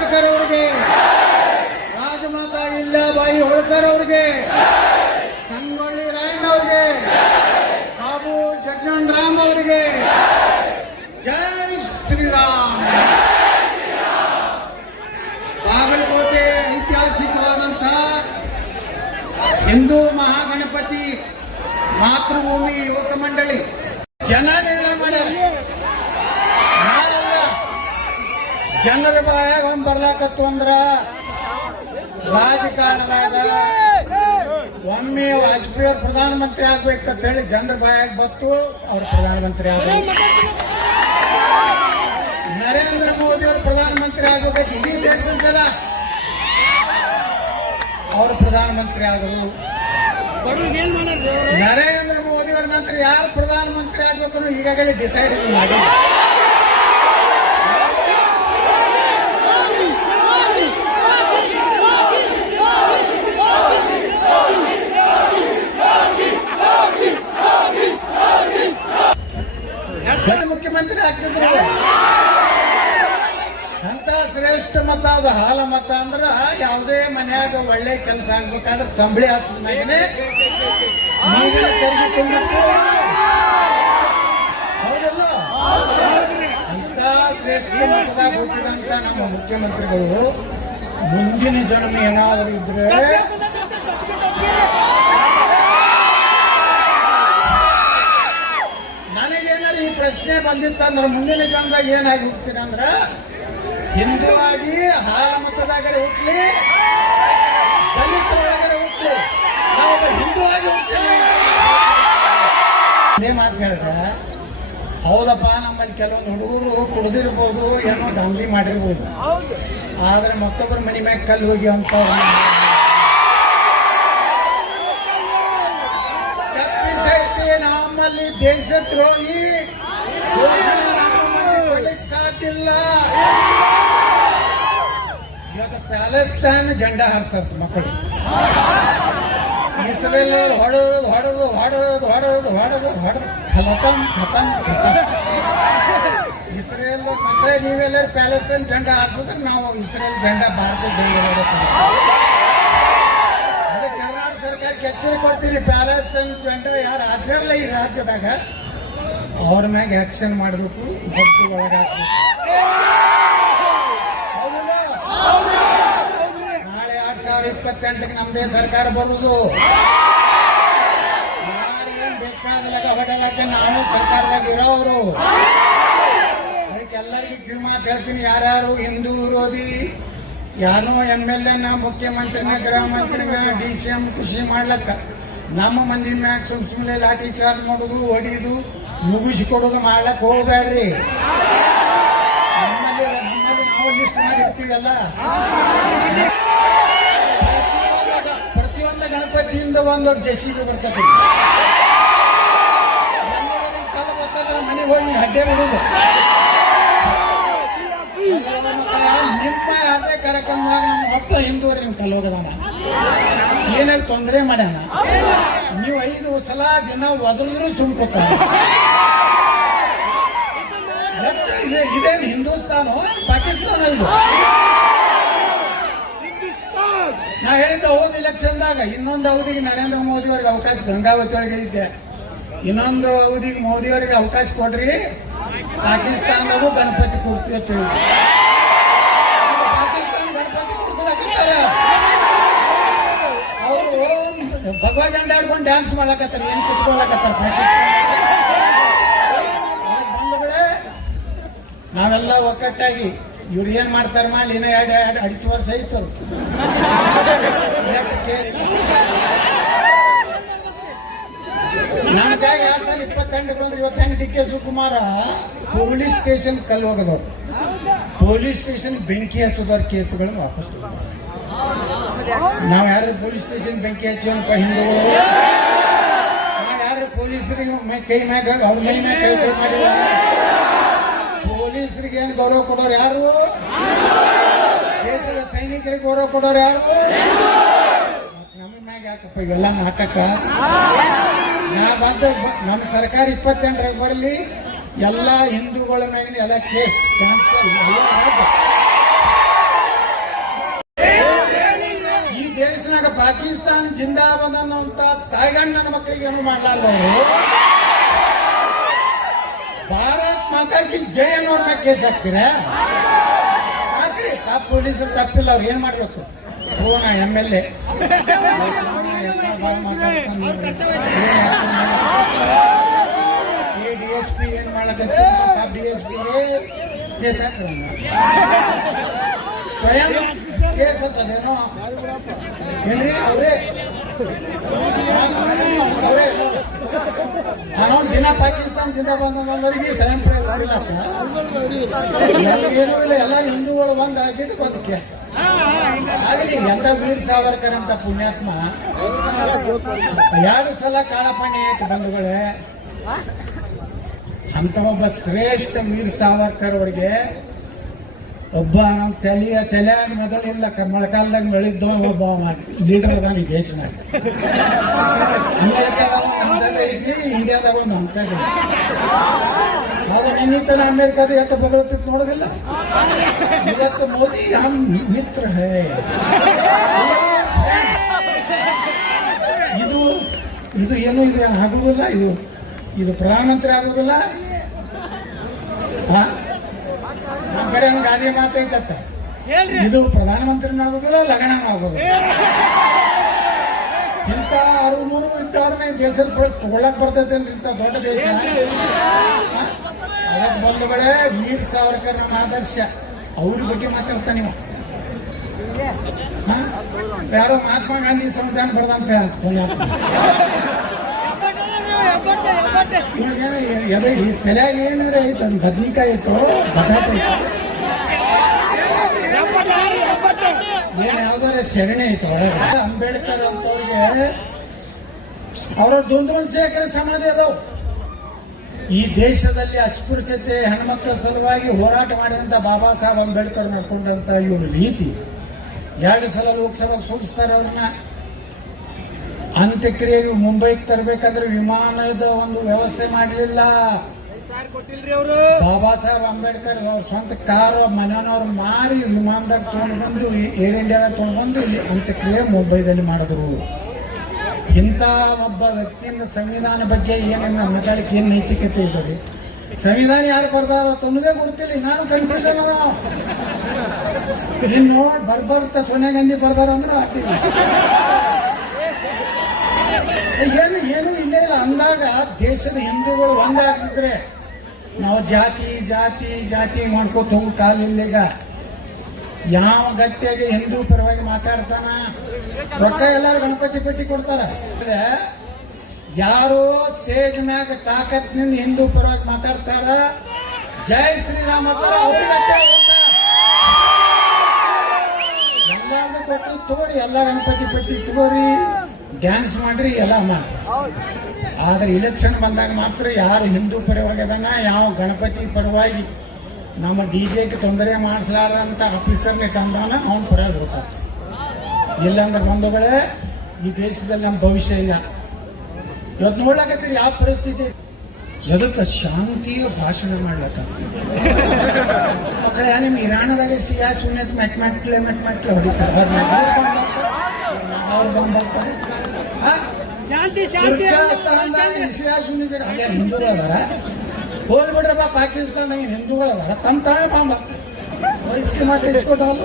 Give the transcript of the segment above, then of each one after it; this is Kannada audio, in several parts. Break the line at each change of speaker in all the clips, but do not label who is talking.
ಅಂಬೇಡ್ಕರ್ ಅವರಿಗೆ. ರಾಜಮಾತಾ ಇಲ್ಲಾಬಾಯಿ ಹೋಳ್ಕರ್ ಅವರಿಗೆ. ಸಂಗೊಳ್ಳಿ ರಾಯಣ್ಣ ಅವರಿಗೆ. ಬಾಬು ಜಗಜನ್ ರಾಮ್ ಅವರಿಗೆ. ಜೈ ಶ್ರೀರಾಮ್. ಬಾಗಲಕೋಟೆ ಐತಿಹಾಸಿಕವಾದಂತಹ ಹಿಂದೂ ಮಹಾಗಣಪತಿ ಮಾತೃಭೂಮಿ ಯುವಕ ಮಂಡಳಿ ಜನ ನಿರ್ಣಯ ಮಾಡ್ಯಾರ ನಾವಲ್ಲ ಜನರ ಬಾಯಾಗ ಒಂದ್ ಬರ್ಲಾಕತ್ತು ಅಂದ್ರ ರಾಜಕಾರಣದಾಗ ಒಮ್ಮೆ ವಾಜಪೇಯಿ ಅವ್ರು ಪ್ರಧಾನಮಂತ್ರಿ ಆಗ್ಬೇಕಂತ ಹೇಳಿ ಜನರ ಬಾಯಾಗ ಬತ್ತು ಅವ್ರು ಪ್ರಧಾನಮಂತ್ರಿ ಆಗ್ಬೇಕು. ನರೇಂದ್ರ ಮೋದಿ ಅವರು ಪ್ರಧಾನಮಂತ್ರಿ ಆಗ್ಬೇಕಂತ ಇಡೀ ದೇಶದ ಜನ ಅವರು ಪ್ರಧಾನಮಂತ್ರಿ ಆದರು. ನರೇಂದ್ರ ಮೋದಿ ಅವ್ರ ನಂತರ ಯಾರು ಪ್ರಧಾನಮಂತ್ರಿ ಆಗ್ಬೇಕು ಈಗಾಗಲೇ ಡಿಸೈಡ್ ಮಾಡಿ ಜನ ಮುಖ್ಯಮಂತ್ರಿ ಆಗ್ತಿದ್ರು ಅಂತ ಶ್ರೇಷ್ಠ ಮತ ಅದು ಹಾಲ ಮತ ಅಂದ್ರ ಯಾವುದೇ ಮನ್ಯಾಗ ಒಳ್ಳೆ ಕೆಲಸ ಆಗ್ಬೇಕಾದ್ರೆ ಕಂಬಳಿ ಹಾಸಿದ ಮ್ಯಾಗನೆ ನೀವಿನ ತುಂಬಿತ್ತು ಹೌದಲ್ಲ? ಅಂತ ಶ್ರೇಷ್ಠ ಹುಟ್ಟಿದಂತ ನಮ್ಮ ಮುಖ್ಯಮಂತ್ರಿಗಳು, ಮುಂದಿನ ಜನ್ಮ ಏನಾದರೂ ಇದ್ರೆ ನನಗೇನಾದ್ರು ಈ ಪ್ರಶ್ನೆ ಬಂದಿತ್ತಂದ್ರೆ ಮುಂದಿನ ಜನ್ಮದಾಗ ಏನಾಗಿ ಹೋಗ್ತೀನಿ ಹಿಂದೂ ಆಗಿ ಹಾಲ ಮತದಾಗರೆ ಹುಟ್ಲಿ, ದಲಿತರೊಳಗರೆ ಹುಟ್ಲಿ. ನಾವು ಹಿಂದೂ ಆಗಿ ಹುಟ್ಟಲಿ ಅದೇ ಮಾತು ಹೇಳಿದ್ರೆ, ಹೌದಪ್ಪ, ನಮ್ಮಲ್ಲಿ ಕೆಲವೊಂದು ಹುಡುಗರು ಕುಡ್ದಿರ್ಬೋದು, ಏನೋ ದಂಗಲಿ ಮಾಡಿರ್ಬೋದು. ಆದ್ರೆ ಮತ್ತೊಬ್ಬರ ಮನೆ ಮ್ಯಾಗ ಕಲ್ಲು ಹೋಗಿ ಅಂತ ತಪ್ಪಿಸೈತಿ ನಮ್ಮಲ್ಲಿ ದೇಶದ್ರೋಹಿ ಸಾಧ್ಯ ಇವತ್ತು ಪ್ಯಾಲೆಸ್ತೈನ್ ಜೆಂಡಾ ಹಾರಿಸತ್ ಮಕ್ಕಳು. ಇಸ್ರೇಲ್ ಹೊಡೋದು ಹೊಡೋದು ಹೊಡೋದು ಹೊಡೋದು ಹೊಡೋದು, ಹೊಡೆದು. ಖಲತಂ ಖತಂ ಇಸ್ರೇಲ್ ಮಕ್ಕಳೇ, ನೀವೆಲ್ಲರೂ ಪ್ಯಾಲೆಸ್ಟೈನ್ ಜೆಂಡಾ ಹಾರಿಸಿದ್ರೆ ನಾವು ಇಸ್ರೇಲ್ ಜೆಂಡಾ ಭಾರತ ಜೆಂಡಾ ಅದಕ್ಕೆ ಕರ್ನಾಟಕ ಎಚ್ಚರಿಕೆ ಕೊಡ್ತೀನಿ ಪ್ಯಾಲೆಸ್ಟೈನ್ ಜೆಂಡಾ ಯಾರು ಆಚರಲ್ಲ ಈ ರಾಜ್ಯದಾಗ, ಅವ್ರ ಮ್ಯಾಗ ಆಕ್ಷನ್ ಮಾಡಬೇಕು ಒಳಗಾಕ್ಬೇಕು ಹೌದಲ್ಲ? ನಾಳೆ ಎರಡ್ ಸಾವಿರ ಇಪ್ಪತ್ತೆಂಟಕ್ಕೆ ನಮ್ದೇ ಸರ್ಕಾರ ಬರುದು ಬೇಕಾದ ಬೇಕಾಗಲಾಗ ನಾನು ಸರ್ಕಾರದಾಗ ಇರೋರು. ಅದಕ್ಕೆ ಎಲ್ಲರಿಗೂ ಕಿವಿಮಾತು ಹೇಳ್ತೀನಿ, ಯಾರ್ಯಾರು ಹಿಂದೂ ವಿರೋಧಿ ಯಾರೋ ಎಂ ಎಲ್ ಎನ, ಮುಖ್ಯಮಂತ್ರಿನ ಗೃಹ ಮಂತ್ರಿನ ಡಿ ಸಿ ಎಂ ಖುಷಿ ಮಾಡ್ಲಕ್ಕ, ನಮ್ಮ ಮಂದಿ ಮ್ಯಾಗ ಸುಮ್ ಸುಮ್ಮನೆ ಲಾಠಿ ಚಾರ್ಜ್ ಮಾಡೋದು ಮುಗಿಸಿ ಮುಗಿಸಿಕೊಡೋದು ಮಾಡ್ಲಕ್ ಹೋಗ್ಬೇಡ್ರಿ ನಮ್ಮಲ್ಲಿ ನಮ್ಮಲ್ಲಿ ನಾವು ಲಿಸ್ಟ್ ಮಾಡಿರ್ತೀವಲ್ಲ? ಗಣಪತಿಯಿಂದ ಒಂದು ಜೆಸಿಬಿ ಬರ್ತದೆ. ಎಲ್ಲರಿಗೂ ಕಲ್ಲು ಬರ್ತದ್ರೆ ಮನೆಗೆ ಹೋಗಿ ಅಡ್ಡೆ ಬಿಡುದು. ನಿಮ್ಮ ಯಾರೇ ಕಾರ್ಯಕ್ರಮದಾಗ ನಮ್ಮ ಒಬ್ಬ ಹಿಂದೂರಿ ನಿಮ್ ಕಲ್ಲೋಗದಾನ ಏನಾದ್ರು ತೊಂದರೆ ಮಾಡ್ಯಾನ? ನೀವು ಐದು ಸಲ ದಿನ ಒದರಿದ್ರು ಸುಮ್ಕೋತ ಇದೇನು ಹಿಂದೂಸ್ತಾನೋ ಪಾಕಿಸ್ತಾನ ನಾ ಹೇಳಿದ್ದ ಹೋದ ಇಲೆಕ್ಷನ್ದಾಗ ಇನ್ನೊಂದು ಅವಧಿಗೆ ನರೇಂದ್ರ ಮೋದಿ ಅವ್ರಿಗೆ ಅವಕಾಶ ಗಂಗಾವತಿ ಒಳಗೆ ಹೇಳಿದ್ದೆ ಇನ್ನೊಂದು ಅವಧಿಗೆ ಮೋದಿ ಅವರಿಗೆ ಅವಕಾಶ ಕೊಡ್ರಿ. ಪಾಕಿಸ್ತಾನದಾಗೂ ಗಣಪತಿ ಕೊಡ್ತೀವಿ ಅಂತ ಹೇಳಿದ್ರು. ಗಣಪತಿ ಕೂಡ್ಸಲಕತ್ತಾರ ಅವರು ಭಗವಾ ಜಂಡ ಆಡ್ಕೊಂಡು ಡ್ಯಾನ್ಸ್ ಮಾಡ್ಲಕತ್ತಾರ, ಏನ್ ಕುತ್ಕೊಳ್ಳಕತ್ತಾರ ಪಾಕಿಸ್ತಾನ ನಾವೆಲ್ಲ ಒಕ್ಕಟ್ಟಾಗಿ ಇವ್ರು ಏನ್ ಮಾಡ್ತಾರ ಮಾಡಿ ಇನ್ನ ಎರಡು ಎರಡು ಅಡಿಚು ವರ್ಷ ಐತರು ನನ್ನ ಜಾಗ ಎರಡ್ ಸಾವಿರದ ಇಪ್ಪತ್ತೆಂಟು ಬಂದ್ರೆ ಇವತ್ತಂಗೆ D K Shivakumar? Police station ಕಲ್ಲು ಹೋಗದವ್ರು ಪೊಲೀಸ್ ಸ್ಟೇಷನ್ ಬೆಂಕಿ ಹಚ್ಚೋದವ್ರ ಕೇಸುಗಳನ್ನ ವಾಪಸ್ ನಾವು ಯಾರು ಪೊಲೀಸ್ ಸ್ಟೇಷನ್ ಬೆಂಕಿ ಹಚ್ಚೋನಪ್ಪ ಹಿಂದೂಗಳು ನಾವು ಯಾರು ಪೊಲೀಸರಿಗೆ ಕೈ ಮ್ಯಾಗ ಅವ್ರ ಮೈ ಮ್ಯಾಗ ಕೈ ಕೈ ಪೊಲೀಸರಿಗೆ ಏನ್ ಗೌರವ ಕೊಡೋರು ಯಾರು? ದೇಶದ ಸೈನಿಕರಿಗೆ ಗೌರವ ಕೊಡೋರು ಯಾರು? ಮ್ಯಾಗ ಯಾಕಪ್ಪ ಇವೆಲ್ಲ ನಾಟಕ? ನಾ ಬಂದ ನಮ್ಮ ಸರ್ಕಾರ ಇಪ್ಪತ್ತೆಂಟರಾಗ ಬರಲಿ, ಎಲ್ಲ ಹಿಂದೂಗಳ ಮ್ಯಾಗಿನ ಎಲ್ಲ ಕೇಸ್ ಕ್ಯಾನ್ಸಲ್. ಈ ದೇಶದಾಗ ಪಾಕಿಸ್ತಾನ ಜಿಂದಾಬಾದ್ ಅನ್ನುವಂತ ನನ್ನ ಮಕ್ಕಳಿಗೆ ಏನು ಅವರು? ಭಾರತ್ ಮಾತಾಕಿ ಜಯ ನೋಡ್ಬೇಕು ಕೇಸ್ ಹಾಕ್ತೀರಾ? ಹಾಕ್ರಿ ಪಾಪ ಪೊಲೀಸರು ತಪ್ಪಿಲ್ಲ ಅವ್ರು ಏನ್ ಮಾಡ್ಬೇಕು? ಹೋಣ M L A D S P ಏನ್ ಮಾಡಕತ್ತಿ ಡಿ ಎಸ್ ಪಿ ಕೇಸ್ ಹಾಕ್ರಿ ಸ್ವಯಂ ಕೇಸ್ ಅಂತದೇನೋ ಏನ್ರಿ? ಅವರೇ ಅವರೇ. ನಾನು ದಿನ ಪಾಕಿಸ್ತಾನ ಜಿಂದಾಬಾದ್ ಅನ್ನೋರಿಗೆ ಸ್ವಯಂ ಪ್ರೇರಿಲ್ಲ ಏನೂ ಇಲ್ಲ, ಎಲ್ಲರೂ ಹಿಂದೂಗಳು ಬಂದು ಆಗಿದ್ದು ಒಂದು ಕೇಸ್. ಆಗಲಿ ಎಂತ ವೀರ್ ಸಾವರ್ಕರ್ ಅಂತ ಪುಣ್ಯಾತ್ಮ ಎರಡು ಸಲ ಕಾಳಪಣ್ಣಿ ಆಯ್ತು ಬಂಧುಗಳೇ ಅಂತ ಒಬ್ಬ ಶ್ರೇಷ್ಠ ವೀರ್ ಸಾವರ್ಕರ್ ಅವರಿಗೆ ಒಬ್ಬ ನಮ್ಮ ತಲೆಯ ತಲೆ ಮೊದಲಿಲ್ಲ ಕಾಲದಾಗ ಬೆಳಿದ್ದು ಒಬ್ಬ ಲೀಡರ್ ಅದ ಈ ದೇಶನಾಗ ಅಮೆರಿಕದಾಗ ಐತಿ, ಇಂಡಿಯಾದಾಗ ಒಂದು ಅಂತ ಅದು ನಿನ್ನಿತನ ಅಮೇರಿಕಾದ ಎಷ್ಟು ಬಗಳತ್ತಿತ್ತು ನೋಡೋದಿಲ್ಲ. ಇವತ್ತು ಮೋದಿ ಹಮ್ ಮಿತ್ರ ಹೇ. ಇದು ಇದು ಏನು ಇದು ಆಗುದಿಲ್ಲ, ಇದು ಇದು ಪ್ರಧಾನಮಂತ್ರಿ ಆಗುದಿಲ್ಲ? ಹಾ ಕಡೆ ಒಂದು ಗಾದೆ ಮಾತೈತತ್ತ ಇದು ಪ್ರಧಾನಮಂತ್ರಿನೂ ಆಗುದಿಲ್ಲ ಇಂತ ಆಗುದಿಲ್ಲ ಇಂಥ ಅರುನೂರು ಇದ್ದವ್ರನ್ನ ಈ ದೇಶದ ತಗೊಳ್ಳಕ್ ಬರ್ತೈತೆ ಅಂದ್ರೆ ಇಂಥ ದೊಡ್ಡ ದೇಶ. ಅದಕ್ಕೆ ಬಂದ ಬಳೆ ವೀರ್ ಸಾವರ್ಕರ್ ನಮ್ಮ ಆದರ್ಶ. ಅವ್ರ ಬಗ್ಗೆ ಮಾತಾಡ್ತಾ ನೀವು? ಯಾರೋ ಮಹಾತ್ಮ ಗಾಂಧಿ ಸಂವಿಧಾನ ಬರ್ದಂತ ತಲೆಯಾಗ ಏನಾರ ಐತೆ ಬದ್ನಿಕಾಯಿ ಇತ್ತು ಬಟಾಟೆ ಇತ್ತು ಏನ್ ಯಾವ್ದಾರ ಸೆಗಣಿ ಐತೆ ಒಳಗೆ. ಅಂಬೇಡ್ಕರ್ ಅಂತವ್ರಿಗೆ ಅವರ ದುಂದುಮನಶೇಖರ ಸಮಾಧಿ ಅದಾವ. ಈ ದೇಶದಲ್ಲಿ ಅಸ್ಪೃಶ್ಯತೆ ಹೆಣ್ಮಕ್ಳ ಸಲುವಾಗಿ ಹೋರಾಟ ಮಾಡಿದಂತ ಬಾಬಾ ಸಾಹೇಬ್ ಅಂಬೇಡ್ಕರ್ ನಡ್ಕೊಂಡಂತ ಇವ್ರ ರೀತಿ. ಎರಡು ಸಲ ಲೋಕಸಭಾ ಸೂಚಿಸ್ತಾರೆ ಅವ್ರನ್ನ. ಅಂತ್ಯಕ್ರಿಯೆ ಮುಂಬೈಗೆ ತರಬೇಕಾದ್ರೆ ವಿಮಾನದ ಒಂದು ವ್ಯವಸ್ಥೆ ಮಾಡಲಿಲ್ಲ. ಬಾಬಾ ಸಾಹೇಬ್ ಅಂಬೇಡ್ಕರ್ ಅವ್ರ ಸ್ವಂತ ಕಾರ್ ಮನೆಯವ್ರು ಮಾರಿ ವಿಮಾನದಾಗ ತೊಗೊಂಡು ಬಂದು ಏರ್ ಇಂಡಿಯಾದಾಗ ತೊಗೊಂಡು ಬಂದು ಇಲ್ಲಿ ಅಂತ್ಯಕ್ರಿಯೆ ಮುಂಬೈದಲ್ಲಿ ಮಾಡಿದ್ರು. ಇಂಥ ಒಬ್ಬ ವ್ಯಕ್ತಿಯಿಂದ ಸಂವಿಧಾನ ಬಗ್ಗೆ ಏನೇನು ಮಾತಾಡಕ್ಕೆ ಏನು ನೈತಿಕತೆ ಇದ್ದಾರೆ ಸಂವಿಧಾನ ಯಾರು ಬರ್ದಾರ ತೊಂದೇ ಗೊತ್ತಿಲ್ಲ, ನಾನು ಕನ್ಫ್ಯೂಷನ್ ಅದ ಇನ್ನು ಬರ್ಬರ್ತ ಸೋನಿಯಾ ಗಾಂಧಿ ಬರ್ದಾರ ಅಂದ್ರೆ ಆಗ್ತಿಲ್ಲ ಏನು ಏನು ಇಲ್ಲ ಇಲ್ಲ. ಅಂದಾಗ ದೇಶದ ಹಿಂದೂಗಳು ಒಂದಾಗ್ತಿದ್ರೆ ನಾವು ಜಾತಿ ಜಾತಿ ಜಾತಿ ಮಾಡ್ಕೋತ ಹೋಗು ಕಾಲ ಇಲ್ಲ ಈಗ ಯಾವ ಗಟ್ಟಿಯಾಗಿ ಹಿಂದೂ ಪರವಾಗಿ ಮಾತಾಡ್ತಾನ? ರೊಕ್ಕ ಎಲ್ಲಾರು ಗಣಪತಿ ಪೆಟ್ಟಿ ಕೊಡ್ತಾರ. ಯಾರು ಸ್ಟೇಜ್ ಮ್ಯಾಗ ತಾಕತ್ನಿಂದ ಹಿಂದೂ ಪರವಾಗಿ ಮಾತಾಡ್ತಾರ, ಜೈ ಶ್ರೀರಾಮ ಎಲ್ಲಾರು. ಕೊಟ್ಟು ತಗೋರಿ ಎಲ್ಲ ಗಣಪತಿ ಪೆಟ್ಟಿ ತಗೋರಿ ಡ್ಯಾನ್ಸ್ ಮಾಡ್ರಿ, ಎಲ್ಲ ಮಾಡಿ ಆದ್ರೆ ಇಲೆಕ್ಷನ್ ಬಂದಾಗ ಮಾತ್ರ ಯಾರು ಹಿಂದೂ ಪರವಾಗಿ ಯಾವ ಗಣಪತಿ ಪರವಾಗಿ ನಮ್ಮ ಡಿ ಜೆಗೆ ತೊಂದರೆ ಮಾಡಿಸಲಾರಂತ ಆಫೀಸರ್ನ ತಂದಾನ, ಅವ್ನು ಪರವಾಗಿ ಹೋಗ್ತಾನೆ. ಇಲ್ಲಾಂದ್ರೆ ಬಂಧುಗಳೇ, ಈ ದೇಶದಲ್ಲಿ ನಮ್ಮ ಭವಿಷ್ಯ ಇಲ್ಲ. ಇವತ್ತು ನೋಡ್ಲಾಕತ್ತೀರಿ, ಯಾವ ಪರಿಸ್ಥಿತಿ ಎದಕ್ಕೆ ಶಾಂತಿಯ ಭಾಷಣ ಮಾಡ್ಲಕ್ಕ ಮಕ್ಕಳ ನಿಮ್ಮ ಇರಾಣದಾಗ ಸಿಯಾ ಶೂನ್ಯತ್ ಮೆಟ್ ಮೆಟ್ಲೆ ಮೆಟ್ ಮೆಟ್ಲೆ ಹೊಡಿತಾರೆ. ಅವ್ರು ಬಂದ್ ಬರ್ತಾರೆ? ಸಿಯಾ ಶೂನ್ಯ ಜಗ ಅಲ್ಲೇನ್ ಹಿಂದೂಗಳು ಅದಾರ? ಹೋಲ್ ಬಿಡ್ರಪ್ಪ ಪಾಕಿಸ್ತಾನ್ದಾಗ ಏನ್ ಹಿಂದೂಗಳು ಅದಾರ? ತಮ್ಮ ತಾವೇ ಬಾಂಬ್ ವಯಸ್ಸಿಗೆ ಮಾತು ಇಸ್ಕೊಟ್ಟವಲ್ಲ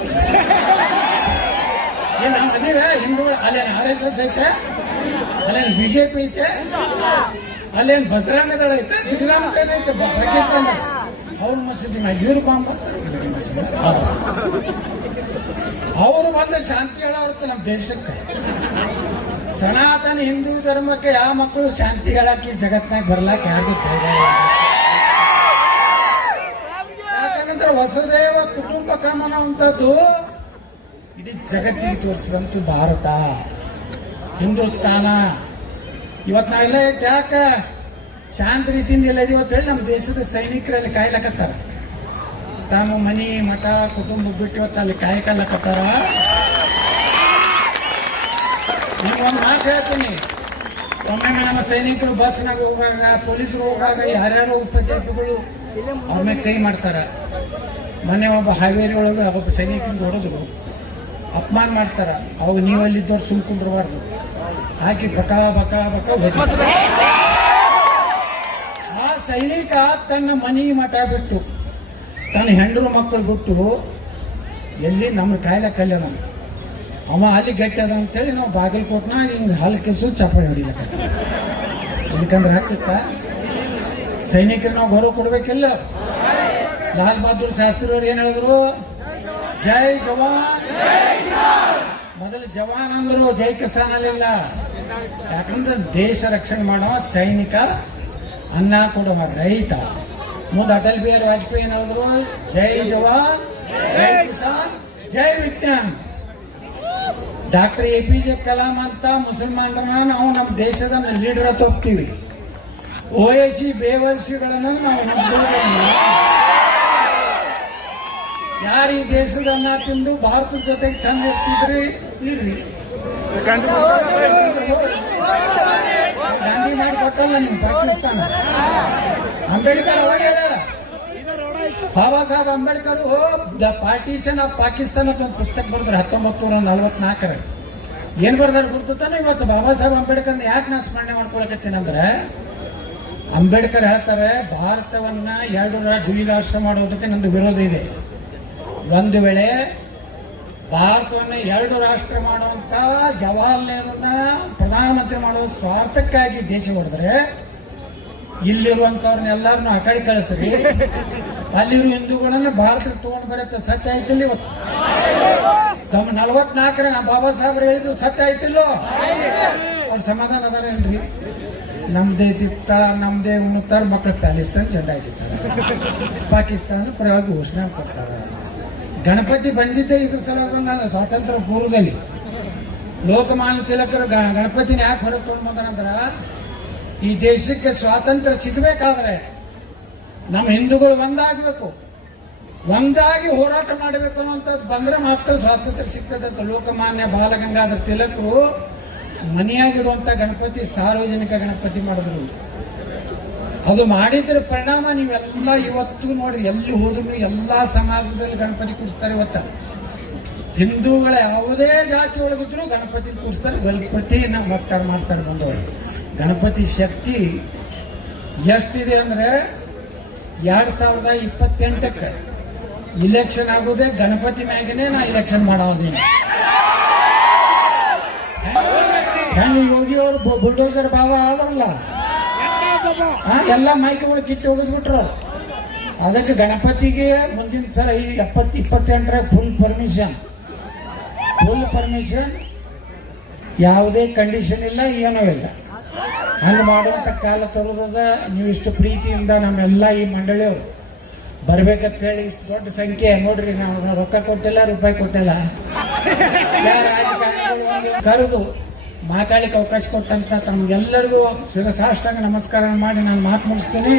ಏನು ನಮ್ಮ ಮದುವೆ ಹಿಂದೂಗಳು ಅಲ್ಲೇನು ಆರ್ ಎಸ್ ಎಸ್ ಐತೆ? ಜೆ ಬಿಜೆಪಿ ಐತೆ? ಅಲ್ಲೇನು ಬಜರಂಗ ದಳ ಐತೆ? ಸೇನೆ ಐತೆ? ಬ- ಪಾಕಿಸ್ತಾನ ಅವ್ರ ಮಸೀದಿ ಮ್ಯಾಗ ಇವ್ರು ಬಾಂಬ್ ಬರ್ತಾರೆ. ಅವರು ಬಂದ ಶಾಂತಿ ಹೇಳೋರ್ತ ನಮ್ಮ ದೇಶಕ್ಕೆ. ಸನಾತನ ಹಿಂದೂ ಧರ್ಮಕ್ಕೆ ಯಾವ ಮಕ್ಕಳು ಶಾಂತಿ ಹೇಳಕ್ಕೆ ಈ ಜಗತ್ನಾಗ ಬರ್ಲಾಕ ಇಲ್ಲ. ಯಾಕಂದ್ರೆ ವಸುದೇವ ಕುಟುಂಬ ಕಮನ ಅಂತದ್ದು ಇಡೀ ಜಗತ್ತಿಗೆ ತೋರಿಸಿದಂತೂ ಭಾರತ. ಹಿಂದೂಸ್ತಾನ. ಇವತ್ತು ನಾವೆಲ್ಲ ಯಾಕ? ಶಾಂತ ರೀತಿಯಿಂದ ಇಲ್ಲ ಇದೀವಿ ಹೇಳಿ ನಮ್ಮ ದೇಶದ ಸೈನಿಕರಲ್ಲಿ ಕಾಯ್ಲಕತ್ತಾರ. ತಮ್ಮ ಮನೆ, ಮಠ, ಕುಟುಂಬ ಬಿಟ್ಟು ಇವತ್ತು ಅಲ್ಲಿ ಕಾಯ್ಕಲ್ಲಕತ್ತಾರ ನಿಮ್ಗೊಂದು ಮಾತು ಹೇಳ್ತೀನಿ ಒಮ್ಮೊಮ್ಮೆ ನಮ್ಮ ಸೈನಿಕರು ಬಸ್ನಾಗ ಹೋಗಾಗ ಪೊಲೀಸರು ಹೋಗಾಗ ಯಾರ್ಯಾರು ಅವ್ರ ಮೇಲೆ ಕೈ ಮಾಡ್ತಾರೆ. ಮೊನ್ನೆ ಒಬ್ಬ ಹಾವೇರಿ ಒಳಗೆ ಒಬ್ಬ ಸೈನಿಕರಿಗೆ ಹೊಡೆದ್ರು. ಅಪಮಾನ ಮಾಡ್ತಾರ. ಅವಾಗ ನೀವಲ್ಲಿದ್ದವ್ರು ಸುಮ್ಕೊಂಡಿರಬಾರ್ದು. ಹಾಕಿ ಬಕ ಬಕ ಬಕ ಒದ್ದ. ಆ ಸೈನಿಕ ತನ್ನ ಮನಿ ಮಠ ಬಿಟ್ಟು, ತನ್ನ ಹೆಂಡರು ಮಕ್ಕಳು ಬಿಟ್ಟು ಎಲ್ಲಿ ನಮ್ಮ ಕಾಯಿಲೆ ಕಲ್ಯಾಣ? ಅವ ಅಲ್ಲಿ ಗಟ್ಟಿ ಅದ ಅಂತೇಳಿ ನಾವು ಬಾಗಲಕೋಟ್ನಾಗ ಹಿಂಗೆ ಹಾಲು ಕೆಸು ಚಪ್ಪಾಳೆ ಹೊಡಿಲಕ್ಕ ಇದಕ್ಕಂದ್ರೆ ಆಗ್ತಿತ್ತ? ಸೈನಿಕರು ನಾವು ಗೌರವ ಕೊಡ್ಬೇಕಿಲ್ಲ. ಲಾಲ್ ಬಹದ್ದೂರ್ ಶಾಸ್ತ್ರಿ ಅವ್ರು ಏನ್ ಹೇಳಿದ್ರು? ಜೈ ಜವಾನ್. ಮೊದಲು ಜವಾನ್ ಅಂದ್ರು ಜೈ ಕಿಸಾನ್ ಅಲ್ಲಿಲ್ಲ. ಯಾಕಂದ್ರೆ ದೇಶ ರಕ್ಷಣೆ ಮಾಡೋ ಸೈನಿಕ ಅನ್ನ ಕೊಡುವ ರೈತ. ಮುಂದೆ ಅಟಲ್ ಬಿಹಾರಿ ವಾಜಪೇಯಿ ಏನ್ ಹೇಳಿದ್ರು? ಜೈ ಜವಾನ್, ಜೈ ಕಿಸಾನ್, ಜೈ ವಿಜ್ಞಾನ್. Doctor A P J Kalam ಅಂತ ಮುಸಲ್ಮಾನರನ್ನ ನಾವು ನಮ್ಮ ದೇಶದ ಲೀಡರ್ ಅಂತ ಹೋಗ್ತೀವಿ ಓಎಸಿ ಬೇವರ್ಸಿಗಳನ್ನು ನಾವು. ಯಾರು ಈ ದೇಶದ ಅನ್ನ ತಿಂದು ಭಾರತದ ಜೊತೆಗೆ ಚಂದ ಹೋಗ್ತಿದ್ರಿ ಇರ್ರಿ ಗಾಂಧಿ ಮಾಡಿ ಕೊಟ್ಟಲ್ಲ ನಿಮ್ ಪಾಕಿಸ್ತಾನ? ಅಂಬೇಡ್ಕರ್ ಅವಾಗ ಹೇಳ್ಯಾರ Baba Saheb Ambedkar the partition of Pakistan ಅಂತ ಒಂದು ಪುಸ್ತಕ ಬರೆದ್ರೆ ಹತ್ತೊಂಬತ್ತು ನೂರ ನಲವತ್ನಾಲ್ಕರ ಏನ್ ಬರ್ದಾರ ಗುರ್ತತಾನೆ ಇವತ್ತು ಬಾಬಾ ಸಾಹೇಬ್ ಅಂಬೇಡ್ಕರ್ನ ಯಾಕೆ ನಾ ಸ್ಮರಣೆ ಮಾಡ್ಕೊಳಕತ್ತೀನಂದ್ರೆ ಅಂಬೇಡ್ಕರ್ ಹೇಳ್ತಾರೆ, ಭಾರತವನ್ನ ಎರಡು ದ್ವಿ ರಾಷ್ಟ್ರ ಮಾಡೋದಕ್ಕೆ ನಂದು ವಿರೋಧ ಇದೆ. ಒಂದು ವೇಳೆ ಭಾರತವನ್ನ ಎರಡು ರಾಷ್ಟ್ರ ಮಾಡುವಂತ ಜವಾಹರ್ ನೆಹರುನ ಪ್ರಧಾನಮಂತ್ರಿ ಮಾಡುವ ಸ್ವಾರ್ಥಕ್ಕಾಗಿ ದೇಶ ಹೊಡೆದ್ರೆ ಇಲ್ಲಿರುವಂತವ್ರನ್ನೆಲ್ಲರನ್ನು ಆ ಕಡೆ ಕಳಿಸ್ರಿ. ಅಲ್ಲಿರೋ ಹಿಂದೂಗಳನ್ನ ಭಾರತಕ್ಕೆ ತಗೊಂಡು ಬರುತ್ತೆ. ಸತ್ಯ ಆಯ್ತಿಲ್ಲ ಇವತ್ತು ತಮ್ಮ ನಲ್ವತ್ನಾಲ್ಕರ ಬಾಬಾ ಸಾಹೇಬ್ರು ಹೇಳಿದ್ರು, ಸತ್ಯ ಆಯ್ತಿಲ್ಲೋ? ಅವ್ರ ಸಮಾಧಾನ ಅದಾರೇನ್ರಿ ನಮ್ದೇ ತಿತ್ತ ನಮ್ದೇ ಉಣ್ತಾರ ಮಕ್ಕಳು ಪ್ಯಾಲಿಸ್ತಾನ್ ಜೆಂಡ ಪಾಕಿಸ್ತಾನ ಪ್ರಯೋಗ ಘೋಷಣೆ ಕೊಡ್ತಾರೆ. ಗಣಪತಿ ಬಂದಿದ್ದೆ ಇದ್ರ ಸಲುವಾಗಿ ಬಂದ ಸ್ವಾತಂತ್ರ್ಯ ಪೂರ್ವದಲ್ಲಿ. ಲೋಕಮಾನ್ಯ ತಿಲಕರು ಗಣಪತಿನ ಯಾಕೆ ಹೊರಗೆ ತೊಗೊಂಡು ಈ ದೇಶಕ್ಕೆ ಸ್ವಾತಂತ್ರ್ಯ ಸಿಗಬೇಕಾದ್ರೆ ನಮ್ಮ ಹಿಂದೂಗಳು ಒಂದಾಗಬೇಕು. ಒಂದಾಗಿ ಹೋರಾಟ ಮಾಡಬೇಕು ಅನ್ನೋಂಥದ್ದು ಬಂದ್ರೆ ಮಾತ್ರ ಸ್ವಾತಂತ್ರ್ಯ ಸಿಗ್ತದೆ ಅಂತ ಲೋಕಮಾನ್ಯ ಬಾಲಗಂಗಾಧರ ತಿಲಕರು ಮನೆಯಾಗಿರುವಂತ ಗಣಪತಿ, ಸಾರ್ವಜನಿಕ ಗಣಪತಿ ಮಾಡಿದ್ರು. ಅದು ಮಾಡಿದ್ರ ಪರಿಣಾಮ ನೀವೆಲ್ಲ ಇವತ್ತು ನೋಡ್ರಿ, ಎಲ್ಲಿ ಹೋದ್ರು ಎಲ್ಲ ಸಮಾಜದಲ್ಲಿ ಗಣಪತಿ ಕೂಡಿಸ್ತಾರೆ ಇವತ್ತ. ಹಿಂದೂಗಳ ಯಾವುದೇ ಜಾತಿ ಒಳಗಿದ್ರು ಗಣಪತಿ ಕೂಡಿಸ್ತಾರೆ ಗಣಪತಿ ನಮಸ್ಕಾರ ಮಾಡ್ತಾರೆ ಬಂದವರು. ಗಣಪತಿ ಶಕ್ತಿ ಎಷ್ಟಿದೆ ಅಂದ್ರೆ ಎರಡ್ ಸಾವಿರದ ಇಪ್ಪತ್ತೆಂಟಕ್ಕೆ ಇಲೆಕ್ಷನ್ ಆಗೋದೇ ಗಣಪತಿ ಮ್ಯಾಗನೇ ನಾ ಇಲೆಕ್ಷನ್ ಮಾಡೋದೀನಿ? ಹೆಂಗ ಯೋಗಿ ಅವರು ಬುಲ್ಡೋಸರ್ ಭಾವ ಆದ್ರಲ್ಲ? ಎಲ್ಲ ಮೈಕ್ಗಳು ಕಿತ್ತು ಹೋಗಿದ್ಬಿಟ್ರು ಅದಕ್ಕೆ ಗಣಪತಿಗೆ ಮುಂದಿನ ಸಲ ಈ ಎಪ್ಪತ್ತು ಇಪ್ಪತ್ತೆಂಟರ ಫುಲ್ ಪರ್ಮಿಷನ್ ಫುಲ್ ಪರ್ಮಿಷನ್ ಯಾವುದೇ ಕಂಡೀಷನ್ ಇಲ್ಲ, ಏನೂ ಇಲ್ಲ. ಹಂಗೆ ಮಾಡುವಂಥ ಕಾಲ ತೊಳೆದದ. ನೀವು ಇಷ್ಟು ಪ್ರೀತಿಯಿಂದ ನಮ್ಮೆಲ್ಲ ಈ ಮಂಡಳಿಯವರು ಬರ್ಬೇಕಂತ ಹೇಳಿ ಇಷ್ಟು ದೊಡ್ಡ ಸಂಖ್ಯೆ ನೋಡ್ರಿ, ನಾವು ರೊಕ್ಕ ಕೊಟ್ಟಿಲ್ಲ, ರೂಪಾಯಿ ಕೊಟ್ಟಿಲ್ಲ. ಕರೆದು ಮಾತಾಡಲಿಕ್ಕೆ ಅವಕಾಶ ಕೊಟ್ಟಂತ ತಮ್ಗೆಲ್ಲರಿಗೂ ಶಿರಸಾಷ್ಟಾಂಗ ನಮಸ್ಕಾರ ಮಾಡಿ ನಾನು ಮಾತು ಮುಗಿಸ್ತೀನಿ.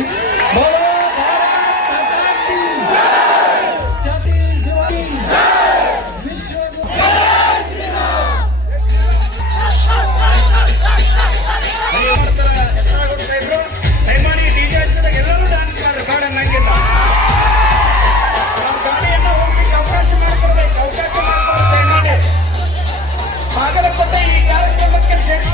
ಬಾಗಲಕೋಟೆ ಈ ಕಾರ್ಯಕ್ರಮಕ್ಕೆ ಶ್ರೇಷ್ಠ